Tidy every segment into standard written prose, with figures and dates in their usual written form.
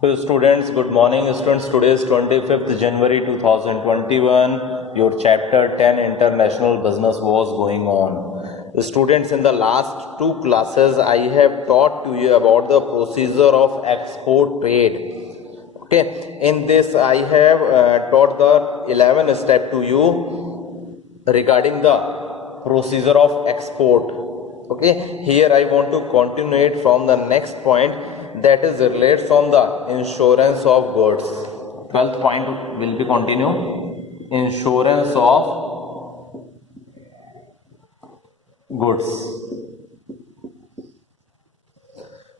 So students, good morning students. Today is 25th January 2021. Your chapter 10 international business was going on. Students, in the last two classes I have taught to you about the procedure of export trade. Okay, in this I have taught the 11th step to you regarding the procedure of export. Okay, here I want to continue it from the next point, that is related from the insurance of goods. 12th point will be continue, insurance of goods.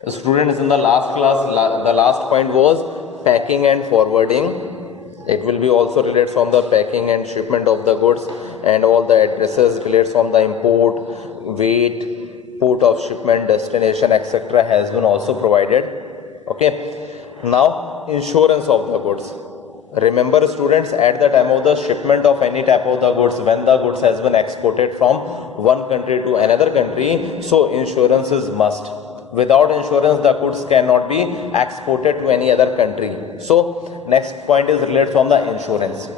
Students, in the last class, the last point was packing and forwarding. It will be also related from the packing and shipment of the goods, and all the addresses related from the import, weight, port of shipment, destination, etc. has been also provided. Okay, now insurance of the goods. Remember students, at the time of the shipment of any type of the goods, when the goods has been exported from one country to another country, so insurance is must. Without insurance, the goods cannot be exported to any other country. So next point is related from the insurance.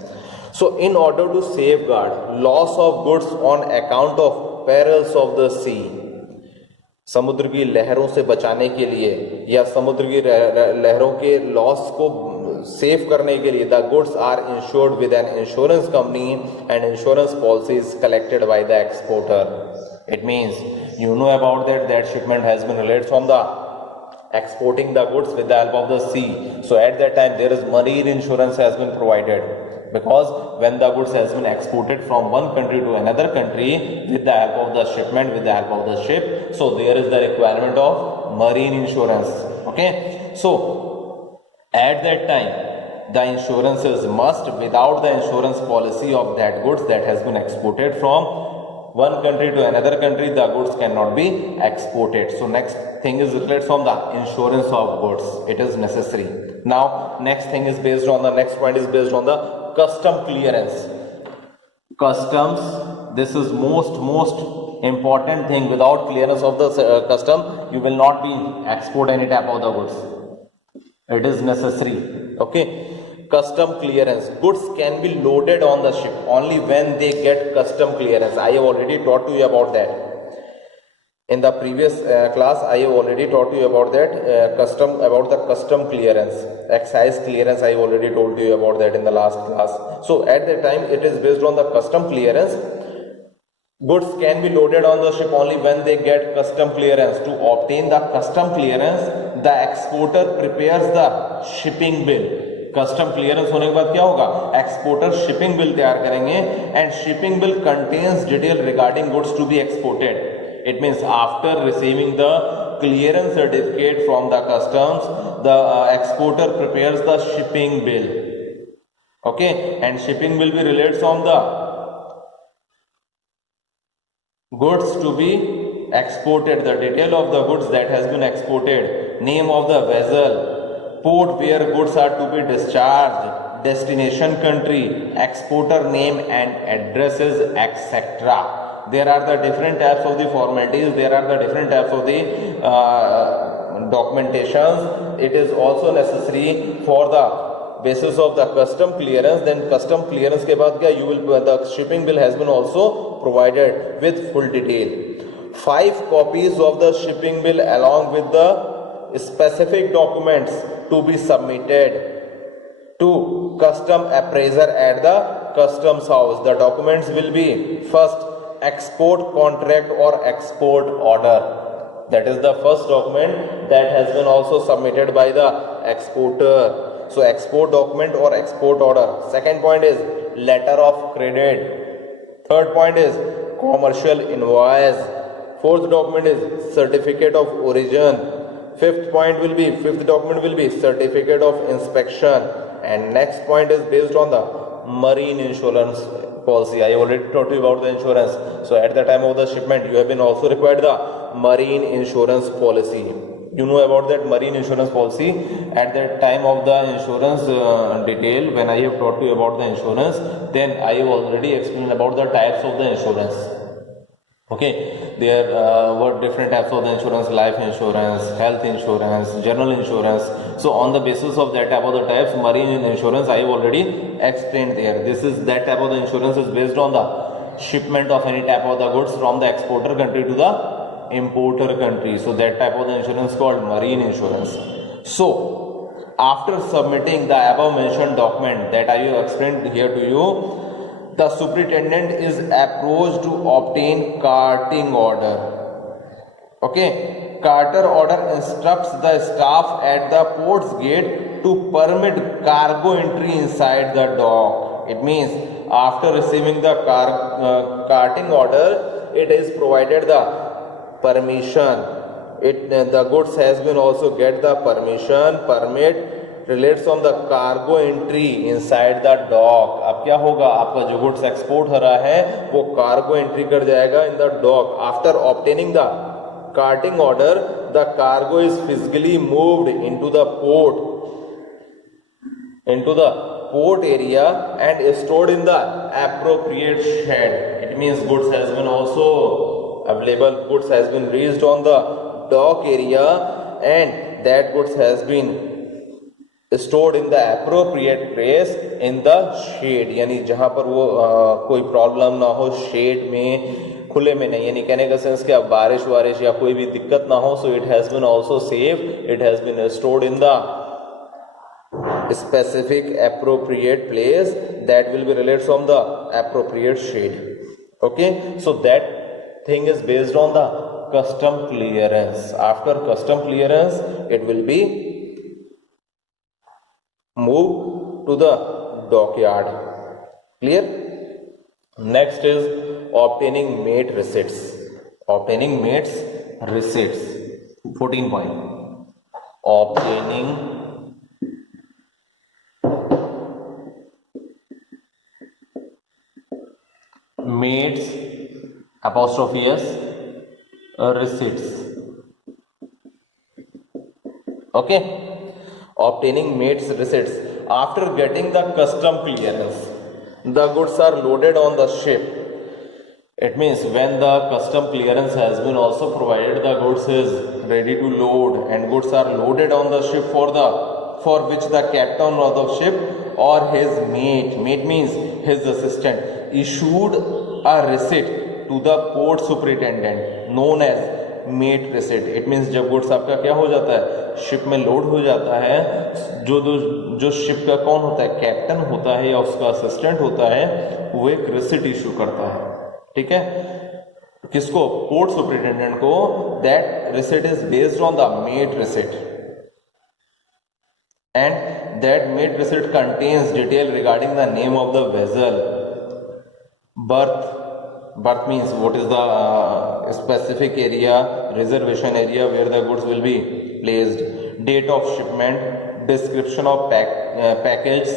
So in order to safeguard loss of goods on account of perils of the sea, समुद्र की लहरों से बचाने के लिए या समुद्र की लहरों के लॉस को सेव करने के लिए, the goods are insured with an insurance company and insurance policies collected by the exporter. It means you know about that shipment has been related from the exporting the goods with the help of the sea. So at that time there is marine insurance has been provided, because when the goods has been exported from one country to another country with the help of the shipment, with the help of the ship, so there is the requirement of marine insurance. Okay, so at that time the insurance is must. Without the insurance policy of that goods that has been exported from one country to another country, the goods cannot be exported. So next thing is related from the insurance of goods. It is necessary. Now next thing is based on the next point is based on the custom clearance. Customs, this is most important thing. Without clearance of the custom, you will not be export any type of the goods. It is necessary. Okay, custom clearance. Goods can be loaded on the ship only when they get custom clearance. I have already taught to you about that. In the previous class, I have already taught you about that about the custom clearance, excise clearance. I have already told you about that in the last class. So at that time, it is based on the custom clearance. Goods can be loaded on the ship only when they get custom clearance. To obtain the custom clearance, the exporter prepares the shipping bill. Custom clearance होने के बाद क्या होगा, exporter shipping bill तैयार करेंगे, and shipping bill contains detail regarding goods to be exported. It means after receiving the clearance certificate from the customs, the exporter prepares the shipping bill. Okay, and shipping will be related from the goods to be exported, the detail of the goods that has been exported, name of the vessel, port where goods are to be discharged, destination country, exporter name and addresses, etc. There are the different types of the formalities, there are the different types of the documentations. It is also necessary for the basis of the custom clearance. Then custom clearance के बाद क्या, you will, the shipping bill has been also provided with full detail. 5 copies of the shipping bill along with the specific documents to be submitted to custom appraiser at the customs house. The documents will be first export contract or export order. That is the first document that has been also submitted by the exporter. So export document or export order. Second point is letter of credit. Third point is commercial invoice. Fourth document is certificate of origin. Fifth document will be certificate of inspection. And next point is based on the marine insurance policy. I already taught you about the insurance. So at the time of the shipment, you have been also required the marine insurance policy. You know about that marine insurance policy. At the time of the insurance detail, when I have taught you about the insurance, then I have already explained about the types of the insurance. Okay, there were different types of the insurance: life insurance, health insurance, general insurance. So on the basis of that type of the types, marine insurance I have already explained there. This is that type of the insurance is based on the shipment of any type of the goods from the exporter country to the importer country. So that type of the insurance called marine insurance. So after submitting the above mentioned document that I have explained here to you, the superintendent is approached to obtain carting order. Okay, carter order instructs the staff at the port's gate to permit cargo entry inside the dock. It means after receiving the carting order, it is provided the permission. The goods has been also get the permit relates on the cargo entry inside the dock. अब क्या होगा, आपका जो goods export हो रहा है वो cargo entry कर जाएगा in the dock. After obtaining the carting order, the cargo is physically moved into the port area and stored in the appropriate shed. It means goods has been also available, goods has been reached on the dock area and that goods has been stored in the appropriate place in the shade. यानी जहां पर वो कोई problem ना हो, shade में, खुले में नहीं, यानी कहने का सेंस कि अब बारिश वारिश या कोई भी दिक्कत ना हो. So it has been also safe, it has been stored in the specific appropriate place that will be related from the appropriate shade. Okay, so that thing is based on the custom clearance. After custom clearance, it will be moved to the dockyard. Clear? Next is obtaining mate receipts. Obtaining mates receipts. 14 point. Obtaining mates apostrophe s receipts. Okay, obtaining mates receipts. After getting the custom clearance, the goods are loaded on the ship. It means when the custom clearance has been also provided, the goods is ready to load and goods are loaded on the ship for which the captain of the ship or his mate means his assistant, issued a receipt to the port superintendent known as mate receipt. It means जब goods आपका क्या हो जाता है, ship में load हो जाता है, जो शिप का कौन होता है, कैप्टन होता है या उसका असिस्टेंट होता है, वो एक रिसिट इशू करता है. ठीक है, किसको, पोर्ट सुपरिटेंडेंट को. That receipt is based on the mate receipt and that mate receipt contains detail regarding the name of the vessel, berth means what is the specific area, reservation area where the goods will be placed, date of shipment, description of package,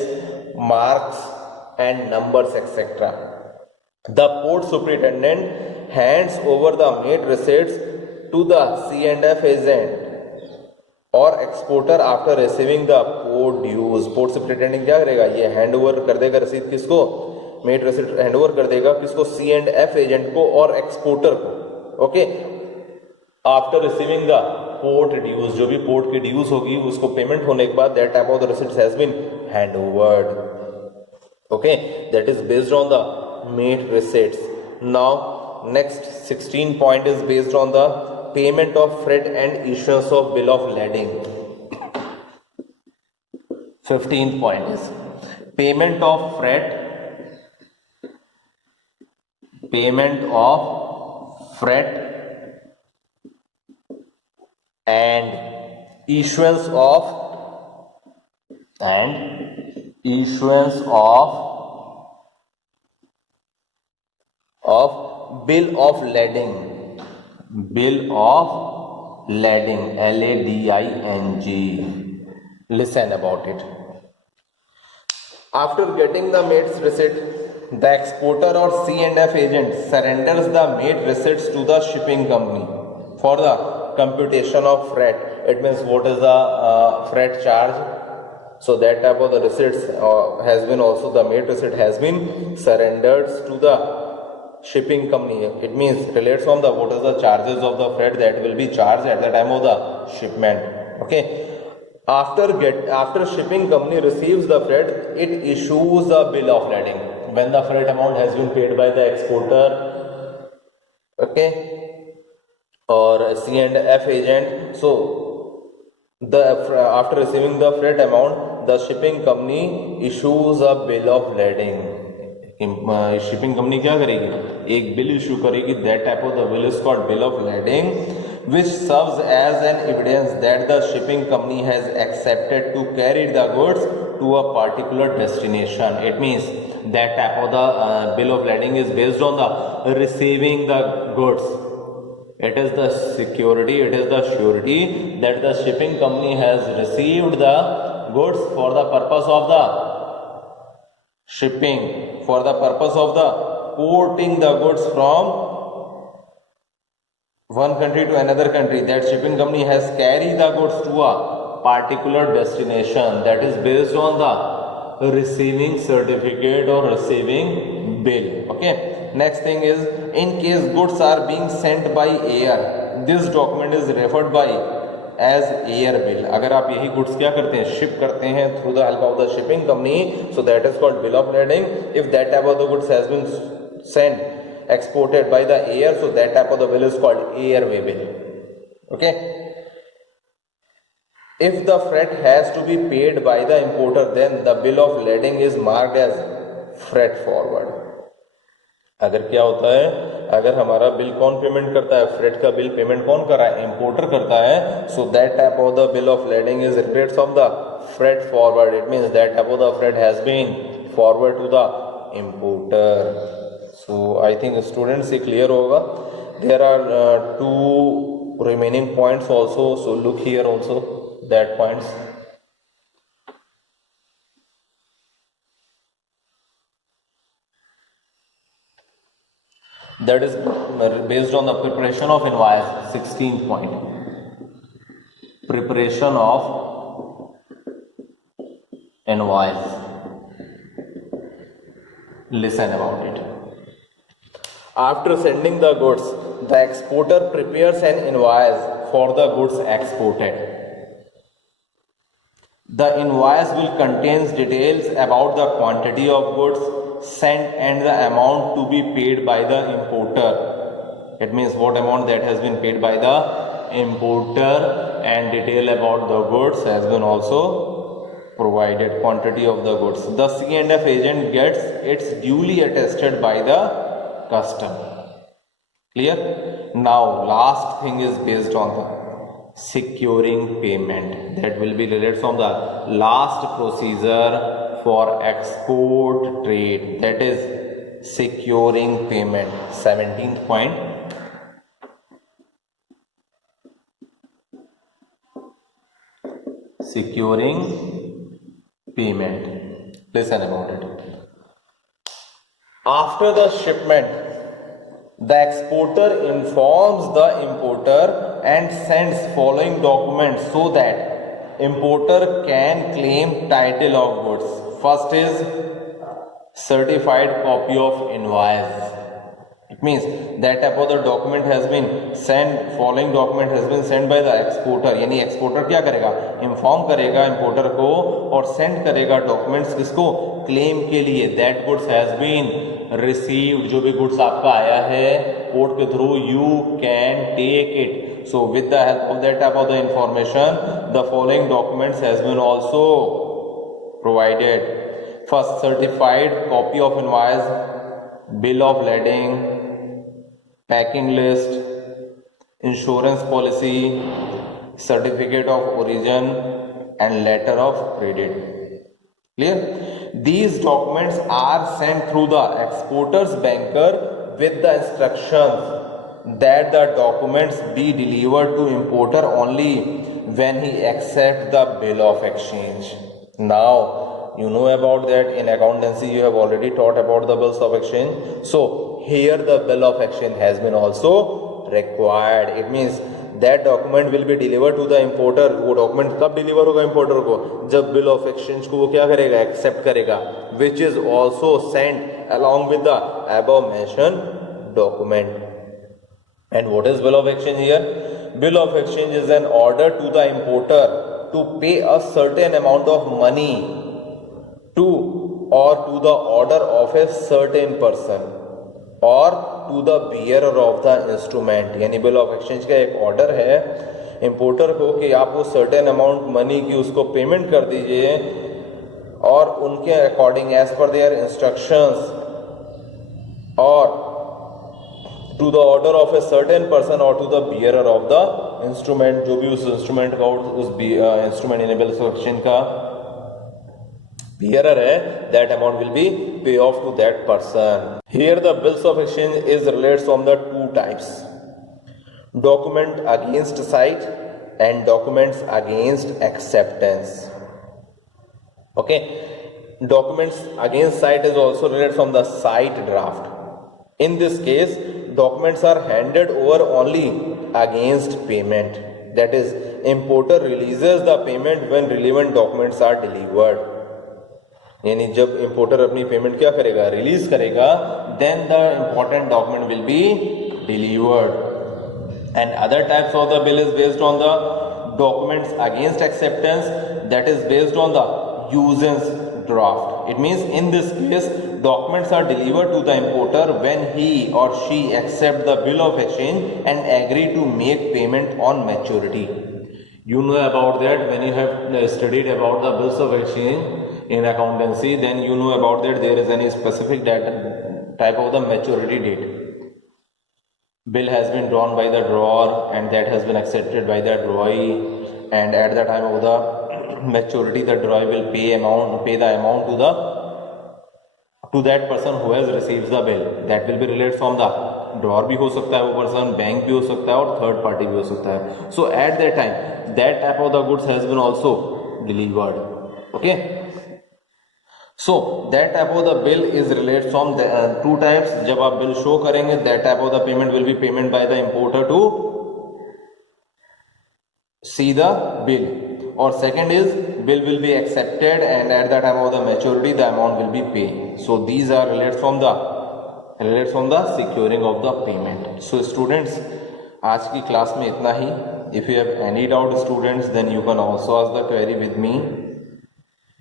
marks and numbers, etc. The port superintendent hands over the mate receipts to the C&F agent और exporter after receiving the port dues. Port superintendent क्या करेगा, ये hand over कर देगा रसीद किसको, met रसीद hand over कर देगा किसको, C&F एजेंट को और एक्सपोर्टर को. Okay, after receiving the port dues, जो भी पोर्ट की ड्यूज होगी उसको पेमेंट होने के बाद that type of the receipts has been hand overed. Okay, that is based on the mate receipts. Now next 16 point is based on the payment of freight and issuance of bill of lading. 15th point is payment of freight and issuance of bill of lading. Bill of lading, LADING. Listen about it. After getting the mate's receipt, the exporter or C&F agent surrenders the mate receipts to the shipping company for the computation of freight. It means what is the freight charge. So that type of the receipts has been also, the mate receipt has been surrendered to the shipping company. It means relates on the what is the charges of the freight that will be charged at the time of the shipment. Okay. After shipping company receives the freight, it issues a bill of lading when the freight amount has been paid by the exporter, okay, or C and F agent. So after receiving the freight amount, the shipping company issues a bill of lading. Shipping company क्या करेगी, एक bill issue करेगी. That type of the bill is called bill of lending, which serves as an evidence that the shipping company has accepted to carry the goods to a particular destination. It means that type of the bill of lading is based on the receiving the goods. It is the security, it is the surety that the shipping company has received the goods for the purpose of the shipping, for the purpose of the porting the goods from one country to another country. That shipping company has carried the goods to a particular destination. That is based on the receiving certificate or receiving bill. Okay. Next thing is, in case goods are being sent by air, this document is referred by as air bill. अगर आप यही goods क्या करते हैं, ship करते हैं through the help of the shipping company, so that is called bill of lading. If that type of the goods has been sent, exported by the air, so that type of the bill is called airway bill. Okay. If the freight has to be paid by the importer, then the bill of lading is marked as freight forward. अगर क्या होता है, अगर हमारा bill कौन payment करता है, freight का बिल पेमेंट कौन कर रहा है, इंपोर्टर करता है. So that type of the bill of lading is related from the freight forward. It means that type of the freight has been forward to the importer. So I think students से clear होगा. There are 2 remaining points also, so look here also that points. That is based on the preparation of invoice. 16th point, preparation of invoice. Listen about it. After sending the goods, the exporter prepares an invoice for the goods exported. The invoice will contain details about the quantity of goods sent and the amount to be paid by the importer. It means what amount that has been paid by the importer, and detail about the goods has been also provided, quantity of the goods. The C&F agent gets its duly attested by the custom. Clear? Now last thing is based on the securing payment. That will be related from the last procedure for export trade, that is securing payment. 17th point, securing payment. Listen about it. After the shipment, the exporter informs the importer and sends following documents so that importer can claim title of goods. First is certified copy of invoice. It means that type of the document has been sent, following document has been sent by the exporter. यानी exporter क्या करेगा, inform करेगा importer को और send करेगा documents किसको, claim के लिए. That goods has been received, जो भी goods आपका आया है port के through, you can take it. So with the help of that type of the information, the following documents has been also provided. First, certified copy of invoice, bill of lading, packing list, insurance policy, certificate of origin, and letter of credit. Clear? These documents are sent through the exporter's banker with the instructions that the documents be delivered to importer only when he accepts the bill of exchange. Now you know about that. In accountancy you have already taught about the bills of exchange. So here the bill of exchange has been also required. It means that document will be delivered to the importer. वो document कब deliver होगा importer को, जब bill of exchange को वो क्या करेगा, accept करेगा, which is also sent along with the above mentioned document. And what is bill of exchange here? Bill of exchange is an order to the importer to pay a certain amount of money to or to the order of a certain person or to the bearer of the instrument. यानी bill of exchange का एक order है importer को कि आप वो certain amount money की उसको पेमेंट कर दीजिए और उनके according as per their instructions और to the order of a certain person और to the bearer of the instrument, जो भी उस इंस्ट्रूमेंट का उस इंस्ट्रूमेंट यानी बिल ऑफ एक्सचेंज का bearer है, that amount will be pay off to that person. Here the bills of exchange is relates from the two types: document against sight and documents against acceptance. Okay, documents against sight is also related from the sight draft. In this case, documents are handed over only against payment. That is, importer releases the payment when relevant documents are delivered. यानी जब importer अपनी payment क्या करेगा, release करेगा, then the important document will be delivered. And other types of the bill is based on the documents against acceptance, that is based on the usance draft. It means in this case documents are delivered to the importer when he or she accept the bill of exchange and agree to make payment on maturity. You know about that when you have studied about the bills of exchange in accountancy, then you know about that there is any specific type of the maturity date. Bill has been drawn by the drawer and that has been accepted by the drawee, and at the time of the maturity the drawee will pay the amount to that person who has received the bill. That will be related from the drawer भी हो सकता है वो person, bank भी हो सकता है और third party भी हो सकता है. So at that time that type of the goods has been also delivered. Okay, so that type of the bill is related from the two types. जब आप bill show करेंगे that type of the payment will be payment by the importer to see the bill, or second is bill will be accepted and at the time of the maturity the amount will be paid. So these are related from the securing of the payment. So students, आज की class में इतना ही. If you have any doubt students, then you can also ask the query with me.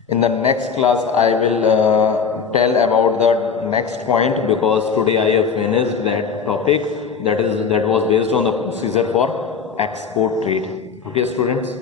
In the next class I will tell about the next point, because today I have finished that topic that was based on the procedure for export trade. Okay students.